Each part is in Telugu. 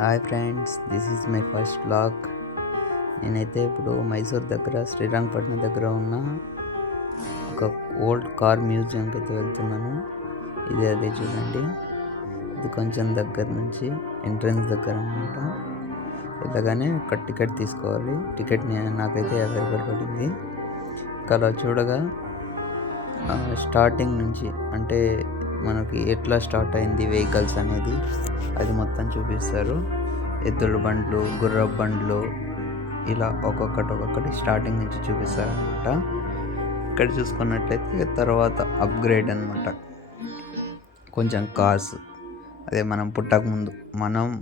Hi friends, this is my first blog. నేనైతే ఇప్పుడు మైసూర్ దగ్గర శ్రీరంగపట్నం దగ్గర ఉన్న ఒక ఓల్డ్ కార్ మ్యూజియంకి అయితే వెళ్తున్నాను. అదే చూడండి, ఇది కొంచెం దగ్గర నుంచి ఎంట్రన్స్ దగ్గర అనమాట. వెళ్ళగానే ఒక టికెట్ తీసుకోవాలి. టికెట్ నాకైతే 50 రూపాయలు పడింది. అలా చూడగా స్టార్టింగ్ నుంచి అంటే మనకి ఎట్లా స్టార్ట్ అయింది వెహికల్స్ అనేది అది మొత్తం చూపిస్తారు. ఎద్దుల బండ్లు, గుర్రపు బండ్లు, ఇలా ఒక్కొక్కటి స్టార్టింగ్ నుంచి చూపిస్తారు అనమాట. ఇక్కడ చూసుకున్నట్లయితే తర్వాత అప్గ్రేడ్ అనమాట. కొంచెం కార్స్, అదే మనం పుట్టకముందు,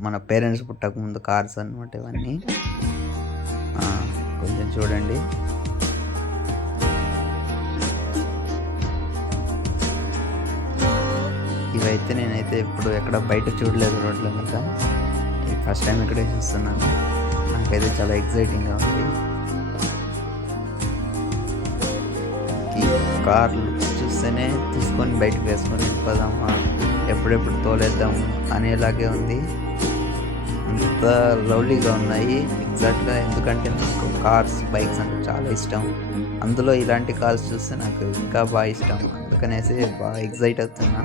మన పేరెంట్స్ పుట్టకముందు కార్స్ అనమాట ఇవన్నీ. కొంచెం చూడండి. ఇవైతే నేనైతే ఇప్పుడు ఎక్కడ బయట చూడలేదు రోడ్ల మీద. ఫస్ట్ టైం ఇక్కడే చూస్తున్నాను. నాకైతే చాలా ఎక్సైటింగ్గా ఉంది. ఈ కార్ లుక్స్ చూస్తేనే తీసుకొని బయటకు వేసుకొని వెళ్ళిపోదామా, ఎప్పుడెప్పుడు తోలేద్దాము అనేలాగే ఉంది. అంత లవ్లీగా ఉన్నాయి ఎగ్జాక్ట్గా. ఎందుకంటే నాకు కార్స్, బైక్స్ అంటే చాలా ఇష్టం. అందులో ఇలాంటి కార్స్ చూస్తే నాకు ఇంకా బాగా ఇష్టం. అందుకనేసి బాగా ఎగ్జైట్ అవుతున్నా.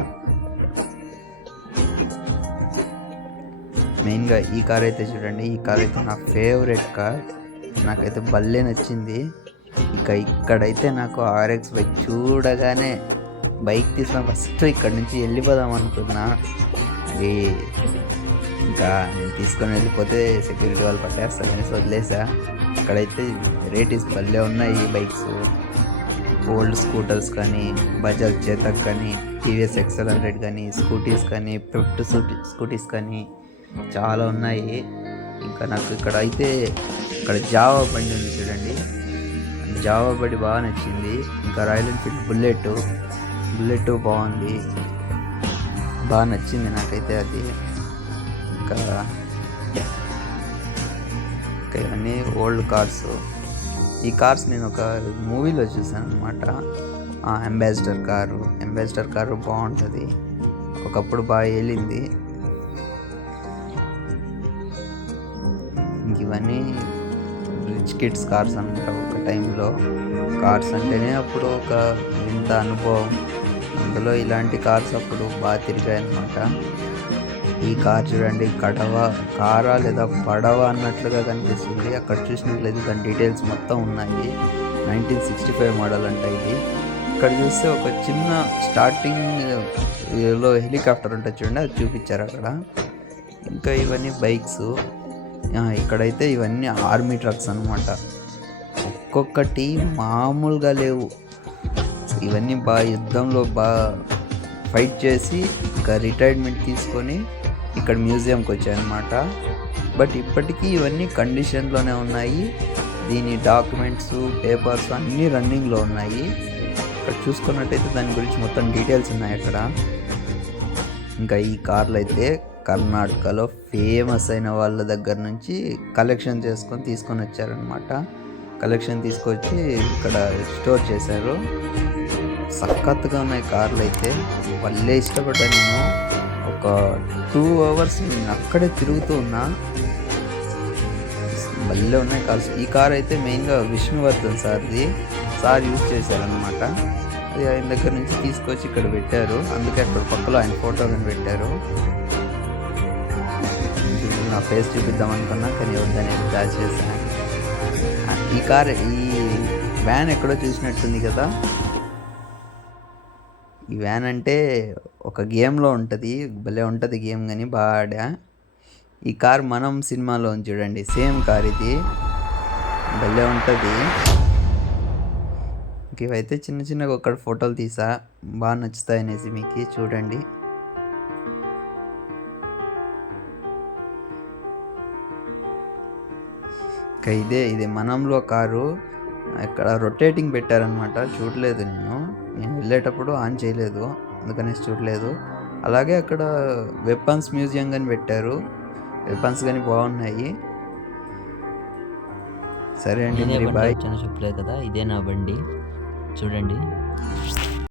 మెయిన్గా ఈ కార్ అయితే చూడండి, ఈ కార్ అయితే నా ఫేవరెట్ కార్. నాకైతే భలే నచ్చింది. ఇక్కడైతే నాకు RX బైక్ చూడగానే బైక్ తీసుకొని ఫస్ట్ ఇక్కడ నుంచి వెళ్ళిపోదాం అనుకున్నా. అది ఇంకా నేను తీసుకొని వెళ్ళిపోతే సెక్యూరిటీ వాళ్ళు పట్టేస్తారని వదిలేసా. ఇక్కడైతే వెరైటీస్ భలే ఉన్నాయి. ఈ బైక్స్, ఓల్డ్ స్కూటర్స్ కానీ, బజాజ్ చేతక్ కానీ, TVS XL100 కానీ, స్కూటీస్ కానీ, పెప్ట్ స్కూటీస్ కానీ చాలా ఉన్నాయి. ఇంకా నాకు ఇక్కడ జావా బండి ఉంది చూడండి, జావా బండి బాగా నచ్చింది. ఇంకా రాయల్ ఎన్ఫీల్డ్ బుల్లెట్ బాగుంది, బాగా నచ్చింది నాకైతే అది. ఇంకా ఇవన్నీ ఓల్డ్ కార్స్. ఈ కార్స్ నేను ఒక మూవీలో చూసాను అనమాట. అంబాసిడర్ కారు బాగుంటుంది, ఒకప్పుడు బాగా వెళ్ళింది. ఇవన్నీ రిచ్ కిడ్స్ కార్స్ అనమాట. ఒక టైంలో కార్స్ అంటేనే అప్పుడు ఒక వింత అనుభవం. అందులో ఇలాంటి కార్స్ అప్పుడు బాగా తిరిగాయి అనమాట. ఈ కార్ చూడండి, కారా లేదా పడవ అన్నట్లుగా కనిపిస్తుంది. అక్కడ చూసినట్లయితే దాని డీటెయిల్స్ మొత్తం ఉన్నాయి. 1965 మోడల్ అంట ఇది. ఇక్కడ చూస్తే ఒక చిన్న స్టార్టింగ్లో హెలికాప్టర్ ఉంటుంది చూడండి, అది చూపించారు అక్కడ. ఇంకా ఇవన్నీ బైక్స్. ఇక్కడైతే ఇవన్నీ ఆర్మీ ట్రక్స్ అనమాట. ఒక్కొక్కటి మామూలుగా లేవు. ఇవన్నీ బాగా యుద్ధంలో బాగా ఫైట్ చేసి ఇంకా రిటైర్మెంట్ తీసుకొని ఇక్కడ మ్యూజియంకి వచ్చాయన్నమాట. బట్ ఇప్పటికీ ఇవన్నీ కండిషన్లోనే ఉన్నాయి. దీని డాక్యుమెంట్స్, పేపర్స్ అన్నీ రన్నింగ్లో ఉన్నాయి. ఇక్కడ చూసుకున్నట్టయితే దాని గురించి మొత్తం డీటెయిల్స్ ఉన్నాయి అక్కడ. ఇంకా ఈ కార్లు అయితే కర్ణాటకలో ఫేమస్ అయిన వాళ్ళ దగ్గర నుంచి కలెక్షన్ తీసుకొని వచ్చారనమాట. కలెక్షన్ తీసుకొచ్చి ఇక్కడ స్టోర్ చేశారు. సఖత్తుగా ఉన్నాయి కార్లు అయితే. భలే ఇష్టపడ్డా నేను. ఒక 2 hours నేను అక్కడే తిరుగుతూ ఉన్నా. భలే ఉన్నాయి కార్స్. ఈ కార్ అయితే మెయిన్గా విష్ణువర్ధన్ సార్ యూజ్ చేశారనమాట. అది ఆయన దగ్గర నుంచి తీసుకొచ్చి ఇక్కడ పెట్టారు. అందుకే అక్కడ పక్కలో ఆయన ఫోటో కానీ పెట్టారు. నా ఫేస్ చూపిద్దాం అనుకున్నా, కానీ వద్దని దాచి చేశాను. ఈ వ్యాన్ ఎక్కడో చూసినట్టుంది కదా. ఈ వ్యాన్ అంటే ఒక గేమ్లో ఉంటుంది, భలే ఉంటుంది గేమ్, కానీ బాగా ఆడా. ఈ కార్ మనం సినిమాలో చూడండి, సేమ్ కార్ ఇది, భలే ఉంటుంది. ఇవైతే చిన్నగా ఒక్కడ ఫోటోలు తీసా, బాగా నచ్చుతాయి అనేసి మీకు చూడండి. ఇదే మనంలో కారు. ఇక్కడ రొటేటింగ్ పెట్టారనమాట. చూడలేదు, నేను వెళ్ళేటప్పుడు ఆన్ చేయలేదు, అందుకనేసి చూడలేదు. అలాగే అక్కడ వెపన్స్ మ్యూజియం కానీ పెట్టారు. వెపన్స్ కానీ బాగున్నాయి. సరే అండి, మరి బాయ్. చెప్పలేదు కదా, ఇదే నా బండి చూడండి.